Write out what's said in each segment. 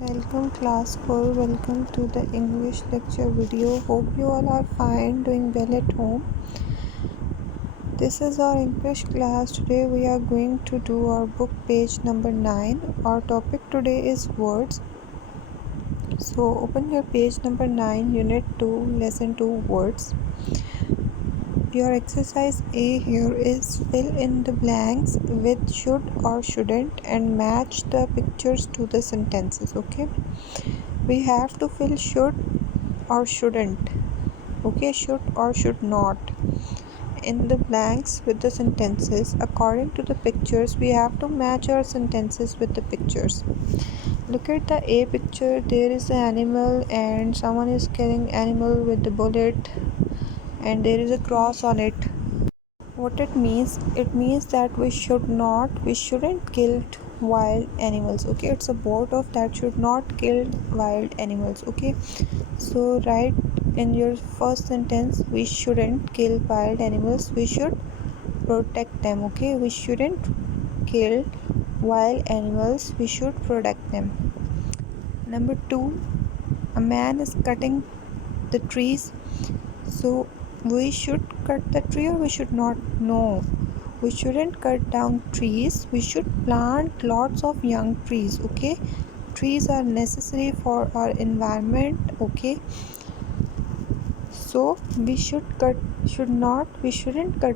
Welcome class 4, welcome to the English lecture video. Hope you all are fine, doing well at home. This is our English class. Today we are going to do our book page number 9. Our topic today is words. So open your page number 9, unit 2, lesson 2, words. Your exercise A here is fill in the blanks with should or shouldn't and match the pictures to the sentences. Okay, we have to fill should or shouldn't, okay, should or should not in the blanks with the sentences. According to the pictures, we have to match our sentences with the pictures. Look at the A picture. There is an animal and someone is killing animal with the bullet, and there is a cross on it. What it means that we shouldn't kill wild animals. Okay, it's a board of that should not kill wild animals. Okay, so write in your first sentence, we shouldn't kill wild animals, we should protect them. Okay, we shouldn't kill wild animals, we should protect them. Number 2, a man is cutting the trees, so we should cut the tree or we should not? No, we shouldn't cut down trees, we should plant lots of young trees. Okay, trees are necessary for our environment. Okay, so we shouldn't cut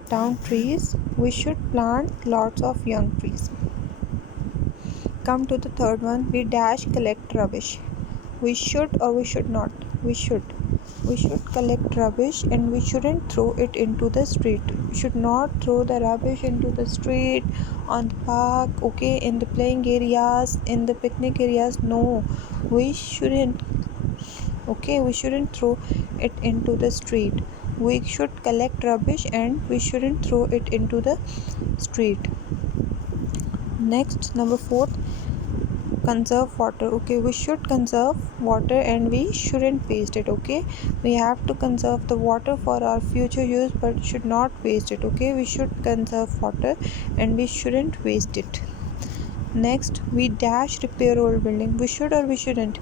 down trees, we should plant lots of young trees. Come to the third one, we dash collect rubbish. We should or we should not? We should collect rubbish and we shouldn't throw it into the street. We should not throw the rubbish into the street, on the park, okay, in the playing areas, in the picnic areas. No, we shouldn't. Okay, we shouldn't throw it into the street. We should collect rubbish and we shouldn't throw it into the street. Next, number 4, conserve water. Okay, we should conserve water and we shouldn't waste it. Okay, we have to conserve the water for our future use but should not waste it. Okay, we should conserve water and we shouldn't waste it. Next, we dash repair old building. We should or we shouldn't?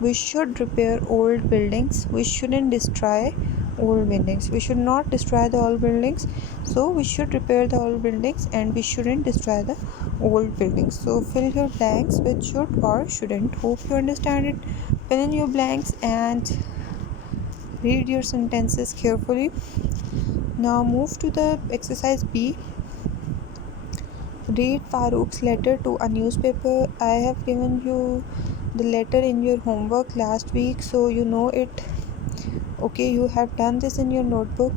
We should repair old buildings, we shouldn't destroy old buildings. We should not destroy the old buildings, so we should repair the old buildings and we shouldn't destroy the old buildings. So fill your blanks with should or shouldn't. Hope you understand it. Fill in your blanks and read your sentences carefully. Now move to the exercise B. Read Farooq's letter to a newspaper. I have given you the letter in your homework last week, so you know it. Okay, you have done this in your notebook.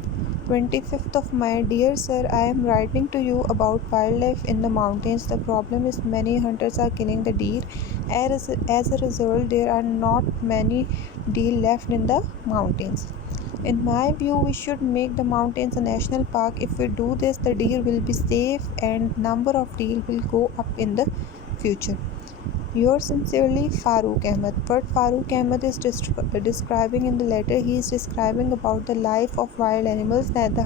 25th of May. Dear sir, I am writing to you about wildlife in the mountains. The problem is many hunters are killing the deer. As a result, there are not many deer left in the mountains. In my view, we should make the mountains a national park. If we do this, the deer will be safe and number of deer will go up in the future. Yours sincerely, Farooq Ahmed. What Farooq Ahmed is describing in the letter, he is describing about the life of wild animals, that the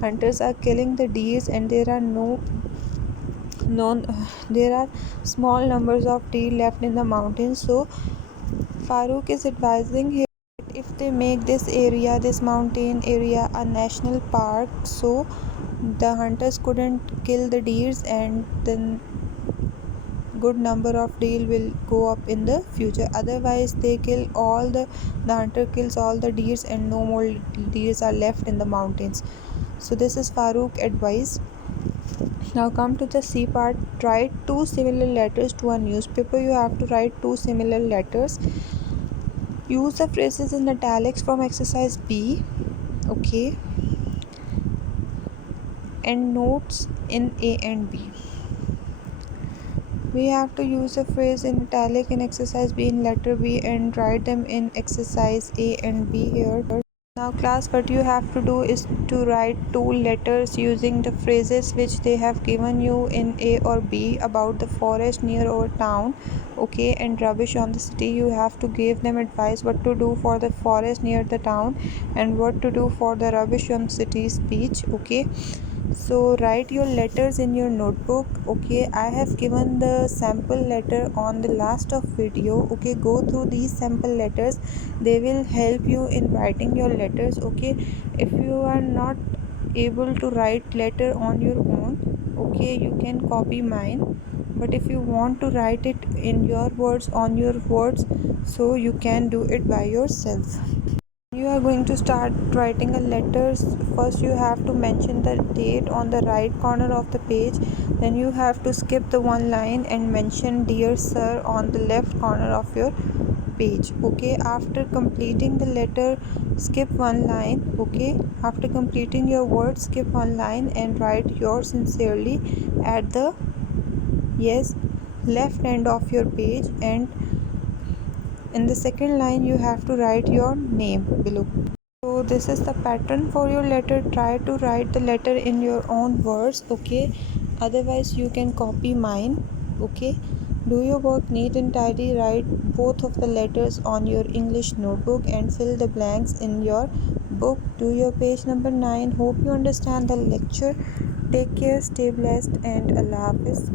hunters are killing the deer and there are small numbers of deer left in the mountains. So Farooq is advising here that if they make this mountain area a national park, so the hunters couldn't kill the deer and then good number of deer will go up in the future. Otherwise the hunter kills all the deer and no more deer are left in the mountains. So this is Farooq advice. Now come to the C part. Write 2 similar letters to a newspaper. You have to write 2 similar letters. Use the phrases in italics from exercise B. Okay, and notes in A and B. We have to use a phrase in italic in exercise B in letter B and write them in exercise A and B here. Now class, what you have to do is to write 2 letters using the phrases which they have given you in A or B about the forest near our town. Okay, and rubbish on the city. You have to give them advice what to do for the forest near the town and what to do for the rubbish on city's beach. Okay, So write your letters in your notebook. Okay, I have given the sample letter on the last of video. Okay, go through these sample letters, they will help you in writing your letters. Okay, if you are not able to write letter on your own, okay, you can copy mine, but if you want to write it in your words, on your words, so you can do it by yourself. You are going to start writing a letters. First you have to mention the date on the right corner of the page, then you have to skip the one line and mention dear sir on the left corner of your page. Okay, after completing the letter, skip one line. Okay, after completing your word, skip one line and write yours sincerely at the left end of your page, and in the second line you have to write your name below. So this is the pattern for your letter. Try to write the letter in your own words. Okay, otherwise you can copy mine. Okay, do your work neat and tidy. Write both of the letters on your English notebook and fill the blanks in your book. Do your page number 9. Hope you understand the lecture. Take care, stay blessed, and Allah Hafiz.